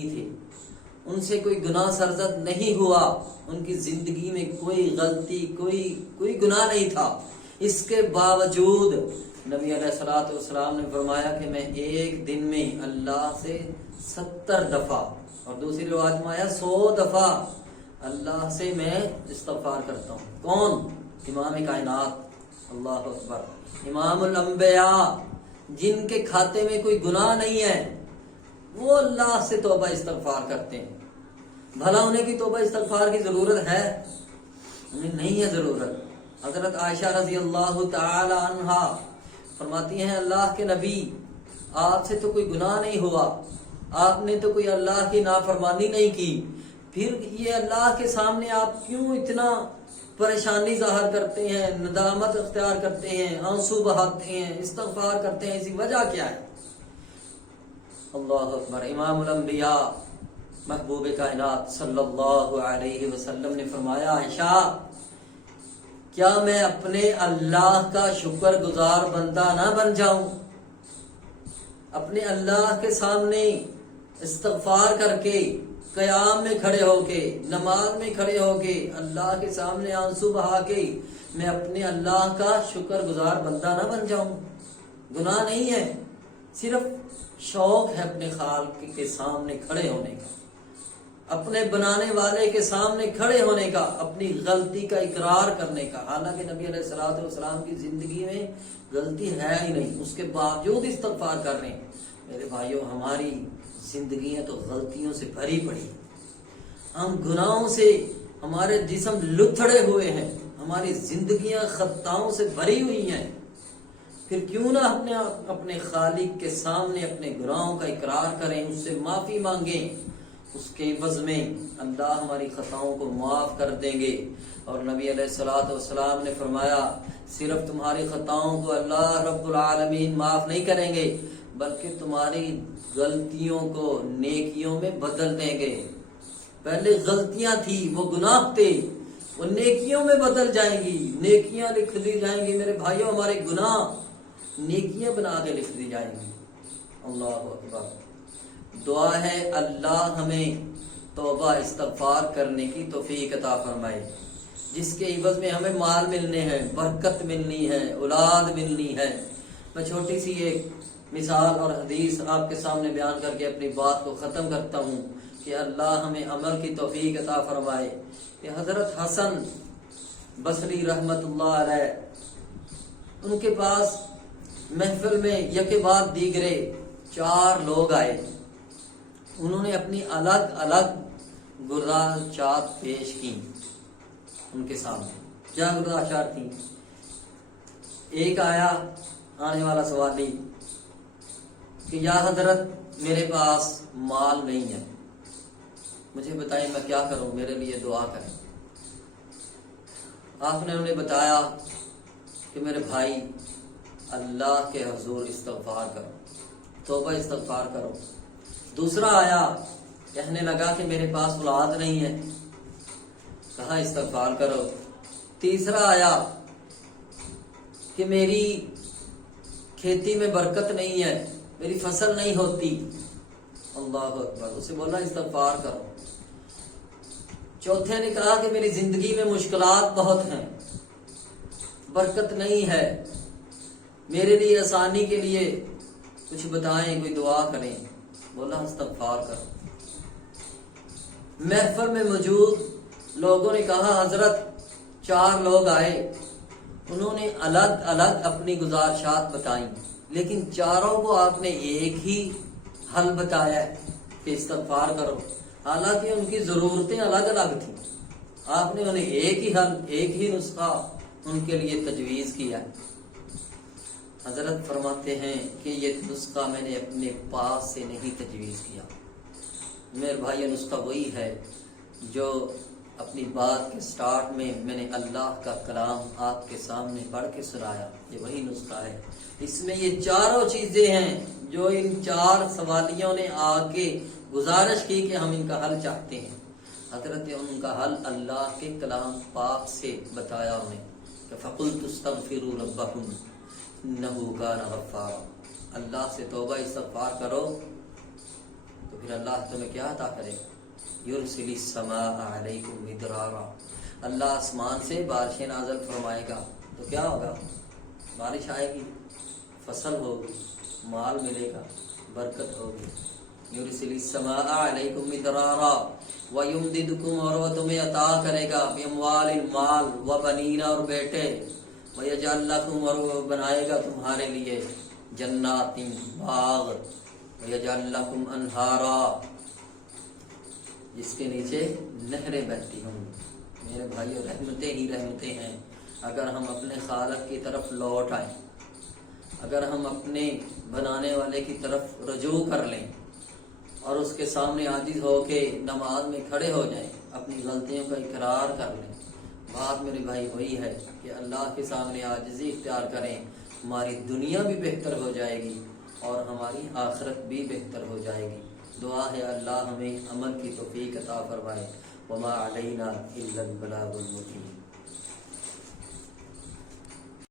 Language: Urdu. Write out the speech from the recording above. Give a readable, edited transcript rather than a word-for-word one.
نہیں تھے، ان سے کوئی گناہ سرزد نہیں ہوا، ان کی زندگی میں کوئی غلطی کوئی گناہ نہیں تھا، اس کے باوجود نبی علیہ الصلوۃ والسلام نے فرمایا کہ میں ایک دن میں اللہ سے 70 دفعہ اور دوسری روایت میں آیا 100 دفعہ اللہ سے میں استغفار کرتا ہوں۔ کون؟ امام کائنات، اللہ اکبر، امام الانبیاء، جن کے کھاتے میں کوئی گناہ نہیں ہے، وہ اللہ سے توبہ استغفار کرتے ہیں۔ بھلا انہیں کی توبہ استغفار کی ضرورت ہے؟ انہیں نہیں ہے ضرورت۔ حضرت عائشہ رضی اللہ تعالی عنہا فرماتی ہیں اللہ کے نبی، آپ سے تو کوئی گناہ نہیں ہوا، آپ نے تو کوئی اللہ کی نافرمانی نہیں کی، پھر یہ اللہ کے سامنے آپ کیوں اتنا پریشانی ظاہر کرتے ہیں، ندامت اختیار کرتے ہیں، آنسو بہاتے ہیں، استغفار کرتے ہیں، اسی وجہ کیا ہے؟ اللہ اکبر۔ امام الانبیاء محبوب کائنات صلی اللہ علیہ وسلم نے فرمایا عائشہ، کیا میں اپنے اللہ کا شکر گزار بندہ نہ بن جاؤں؟ اپنے اللہ کے سامنے استغفار کر کے، قیام میں کھڑے ہو کے، نماز میں کھڑے ہو کے، اللہ کے سامنے آنسو بہا کے میں اپنے اللہ کا شکر گزار بندہ نہ بن جاؤں؟ گناہ نہیں ہے، صرف شوق ہے اپنے خالق کے سامنے کھڑے ہونے کا، اپنے بنانے والے کے سامنے کھڑے ہونے کا، اپنی غلطی کا اقرار کرنے کا۔ حالانکہ نبی علیہ الصلوۃ والسلام کی زندگی میں غلطی ہے ہی نہیں، اس کے باوجود استغفار کر رہے ہیں۔ میرے بھائیوں، ہماری زندگیاں تو غلطیوں سے بھری پڑی ہیں، ہم گناہوں سے ہمارے جسم لتھڑے ہوئے ہیں، ہماری زندگیاں خطاؤں سے بھری ہوئی ہیں، پھر کیوں نہ اپنے خالق کے سامنے اپنے گناہوں کا اقرار کریں، اس سے معافی مانگیں، اس کے عوض میں اللہ ہماری خطاؤں کو معاف کر دیں گے۔ اور نبی علیہ الصلوۃ والسلام نے فرمایا صرف تمہاری خطاؤں کو اللہ رب العالمین معاف نہیں کریں گے، بلکہ تمہاری غلطیوں کو نیکیوں میں بدل دیں گے۔ پہلے غلطیاں تھی، وہ گناہ تھے، وہ نیکیوں میں بدل جائیں گی، نیکیاں لکھ دی جائیں گی۔ میرے بھائیوں، ہمارے گناہ نیکیاں بنا کے لکھ دی جائیں گی۔ اللہ اکبر۔ دعا ہے اللہ ہمیں توبہ استغفار کرنے کی توفیق عطا فرمائے، جس کے عوض میں ہمیں مال ملنے ہیں، برکت ملنی ہے، اولاد ملنی ہے۔ میں چھوٹی سی ایک مثال اور حدیث آپ کے سامنے بیان کر کے اپنی بات کو ختم کرتا ہوں کہ اللہ ہمیں عمل کی توفیق عطا فرمائے۔ کہ حضرت حسن بصری رحمت اللہ علیہ، ان کے پاس محفل میں یکے بعد دیگرے 4 لوگ آئے، انہوں نے اپنی الگ الگ گزارشات پیش کی ان کے سامنے۔ کیا گزارشات تھیں؟ ایک آیا آنے والا سوالی کہ یا حضرت میرے پاس مال نہیں ہے، مجھے بتائیں میں کیا کروں، میرے لیے دعا کریں۔ آپ نے انہیں بتایا کہ میرے بھائی اللہ کے حضور استغفار کرو، توبہ استغفار کرو۔ دوسرا آیا، کہنے لگا کہ میرے پاس اولاد نہیں ہے، کہا استغفار کرو۔ تیسرا آیا کہ میری کھیتی میں برکت نہیں ہے، میری فصل نہیں ہوتی، اللہ اکبر، اسے بولا استغفار کرو۔ چوتھے نے کہا کہ میری زندگی میں مشکلات بہت ہیں، برکت نہیں ہے، میرے لیے آسانی کے لیے کچھ بتائیں، کوئی دعا کریں، بولا استغفار کرو۔ محفل میں موجود لوگوں نے کہا حضرت 4 لوگ آئے، انہوں نے الگ الگ اپنی گزارشات بتائیں، لیکن چاروں کو آپ نے ایک ہی حل بتایا ہے کہ استغفار کرو، حالانکہ ان کی ضرورتیں الگ الگ تھیں۔ آپ نے انہیں ایک ہی حل، ایک ہی نسخہ ان کے لیے تجویز کیا۔ حضرت فرماتے ہیں کہ یہ نسخہ میں نے اپنے پاس سے نہیں تجویز کیا، میرے بھائی، یہ نسخہ وہی ہے جو اپنی بات کے سٹارٹ میں نے اللہ کا کلام آپ کے سامنے پڑھ کے سنایا، یہ وہی نسخہ ہے۔ اس میں یہ چاروں چیزیں ہیں جو ان 4 سوالیوں نے آ کے گزارش کی کہ ہم ان کا حل چاہتے ہیں۔ حضرت نے ان کا حل اللہ کے کلام پاک سے بتایا انہیں کہ فَقُلْتُ اسْتَغْفِرُوا رَبَّكُمْ إِنَّهُ كَانَ غَفَّارًا، اللہ سے توبہ استغفار کرو، تو پھر اللہ تمہیں کیا عطا کرے گا؟ یرسل السماء علیکم مدرارا، اللہ آسمان سے بارشیں نازل فرمائے گا، تو کیا ہوگا؟ بارش آئے گی، فصل ہوگی، مال ملے گا، برکت ہوگی۔ یرسل السماء علیکم مدرارا ویمددکم، اور وہ تمہیں عطا کرے گا باموال، مال، وبنین، اور بیٹے، ویجعل لکم، اور وہ بنائے گا تمہارے لیے جنات، باغ، ویجعل لکم انہارا، جس کے نیچے نہریں بہتی ہوں۔ میرے بھائیو، رحمتیں ہی رحمتیں ہیں اگر ہم اپنے خالق کی طرف لوٹ آئیں، اگر ہم اپنے بنانے والے کی طرف رجوع کر لیں اور اس کے سامنے عاجز ہو کے نماز میں کھڑے ہو جائیں، اپنی غلطیوں کا اقرار کر لیں۔ بات میرے بھائی وہی ہے کہ اللہ کے سامنے عاجزی اختیار کریں، ہماری دنیا بھی بہتر ہو جائے گی اور ہماری آخرت بھی بہتر ہو جائے گی۔ دعا ہے اللہ ہمیں عمل کی توفیق عطا فرمائے۔ وما علینا الا البلاغ المبین۔